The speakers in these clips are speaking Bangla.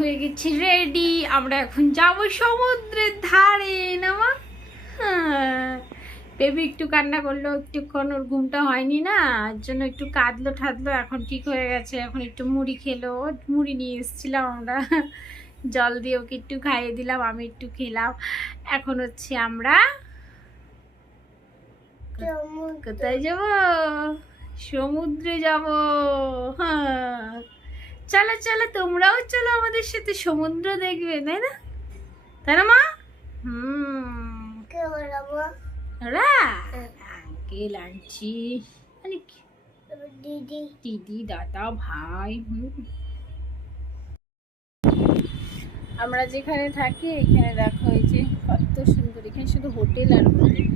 হয়ে গেছি রেডি, আমরা এখন যাব সমুদ্রের ধারে না মা? হ্যাঁ, বেবি একটু কান্না করলো, একটুক্ষণ ওর ঘুমটা হয়নি না, এর জন্য একটু কাঁদলো ঠাদলো, এখন ঠিক হয়ে গেছে। এখন একটু মুড়ি খেলো, মুড়ি নিয়ে এসেছিলাম আমরা, জল দিয়ে ওকে একটু খাইয়ে দিলাম, আমি একটু খেলাম। এখন হচ্ছে আমরা কোথায় যাব? সমুদ্রে যাব। হ্যাঁ চলো চলো, তোমরাও চলো আমাদের সাথে, সমুদ্র দেখবে, তাই না? তাই না মা? আঙ্কেল আনছি, দিদি দাদা ভাই। আমরা যেখানে থাকি এখানে দেখো, এই যে কত সুন্দর, এখানে শুধু হোটেল আর হোটেল।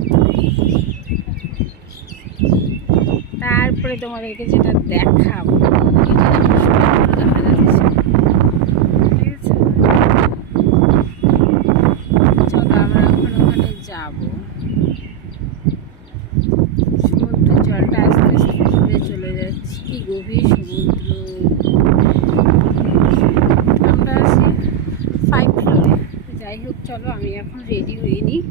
তারপরে তোমাদেরকে যেটা দেখাবো, দেখা যাচ্ছে, ঠিক আছে? চলো আমরা ওখানে যাবো। সমুদ্রের জলটা আস্তে আস্তে ঘুরে চলে যাচ্ছে, কি গভীর সমুদ্র। আমরা আছি 5 ফ্লোরে। যাই হোক চলো, আমি এখন রেডি হয়ে নিই।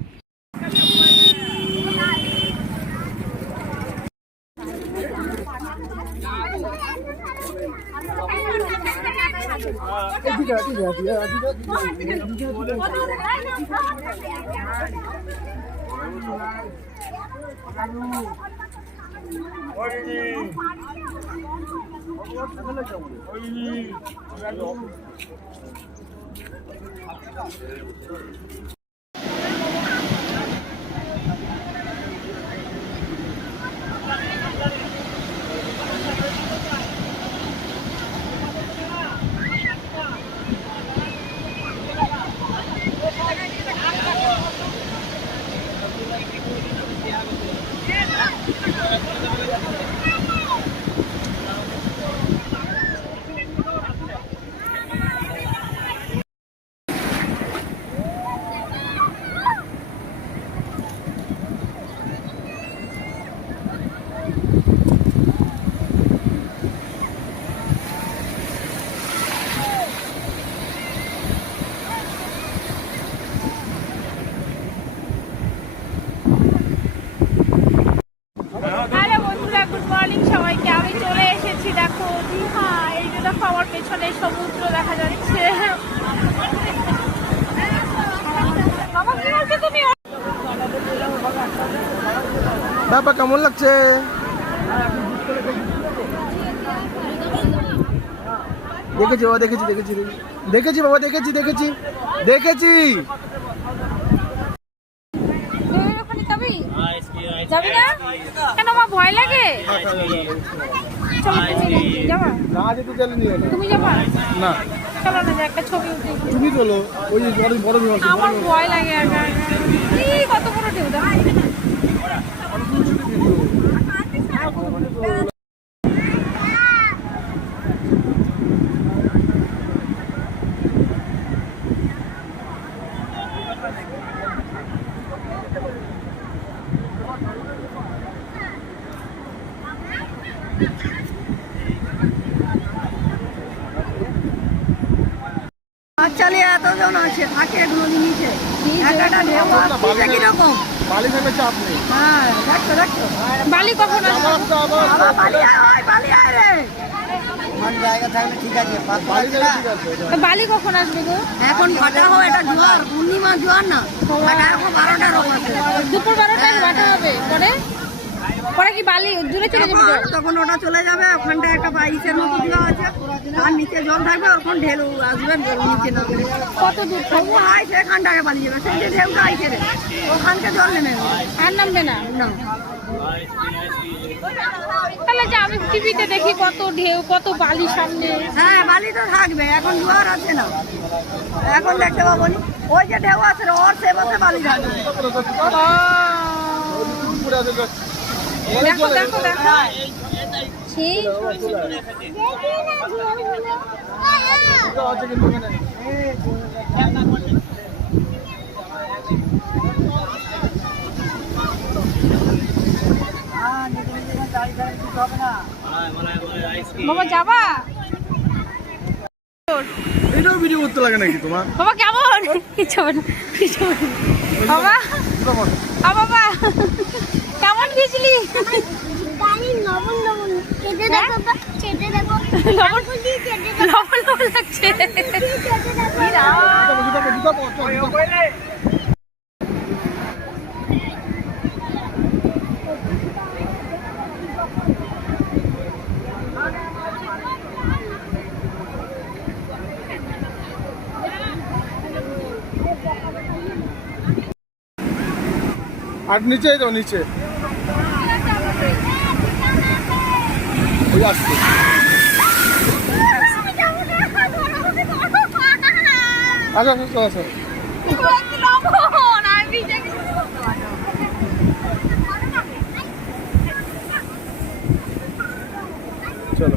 আমার পেছনে সমুদ্র দেখা যাচ্ছে। বাবা কেমন লাগছে? দেখেছি বাবা, দেখেছি দেখেছি দেখেছি বাবা, দেখেছি দেখেছি দেখেছি। যাবি না কেন? আমার ভয় লাগে। তুমি যাবা না? চলো না, একটা ছবি উঠে। তুমি চলো, ওই বড় আমার ভয় লাগে, কত বড় ঢেউ। বাচ্চালে এতজন আছে, থাকে নদী নিচে, একটা ঢেউ আসছে কিরকম। বালি থেকে চাপ নেই। হ্যাঁ দেখছো দেখছো, বালি কখন আসবে? বাবা বালি আয়, ওই বালি আয় রে। জায়গা থাকলে ঠিক আছে, বালি কখন আসবে গো? এখন ভাটা হয়, এটা জোয়ার, পূর্ণিমা জোয়ার না, ভাটা এখন 12টার আছে, দুপুর 12টায় ভাটা হবে। পরে পরে কি বালি দূরে চলে যাবে? তখন ওটা চলে যাবে, ওখানটা একটা বাইসের মতো দেওয়া আছে, তার নিচে জল থাকবে, ওখান ঢেউ আসবে নিচে নামবে। কত দূর তবু হয় সেখানটাকে পালিয়ে যাবে, সেই যে ঢেউটা আইছে রে, ওখানকে জল নেমে আর নামবে না। তাহলে যে আমি টিভিতে দেখি কত ঢেউ, কত বালি সামনে। হ্যাঁ বালি তো থাকবে, এখন জোয়ার আছে না, এখন দেখতে পাবো নি। ওই যে ঢেউ আছে ওর সে বসে বালি থাকবে। দেখো দেখো দেখো, সেই বাবা যাবা? এটাও ভিডিও করতে লাগে নাকি তোমার? বাবা কেমন কিছু হবে না কিছু হবে না। বাবা আ বাবা কেমন গেছিলি লবণ লবণ লাগছে আর নিচে তো নিচে ওই আসছে। আচ্ছা আচ্ছা আচ্ছা চলো।